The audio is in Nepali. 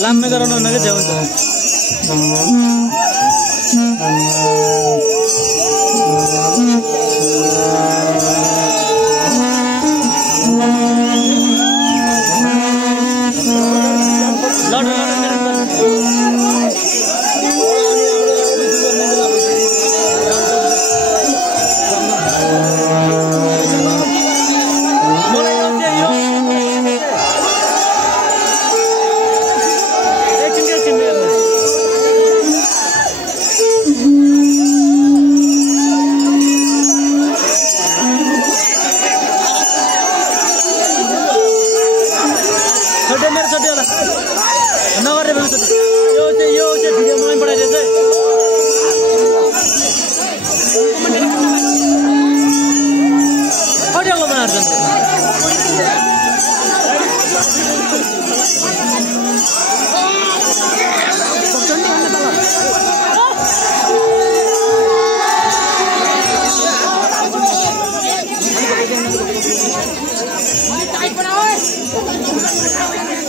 लाम्मे गराउनु भनेको झ्याउँछ Hãy subscribe cho kênh Ghiền Mì Gõ để không bỏ lỡ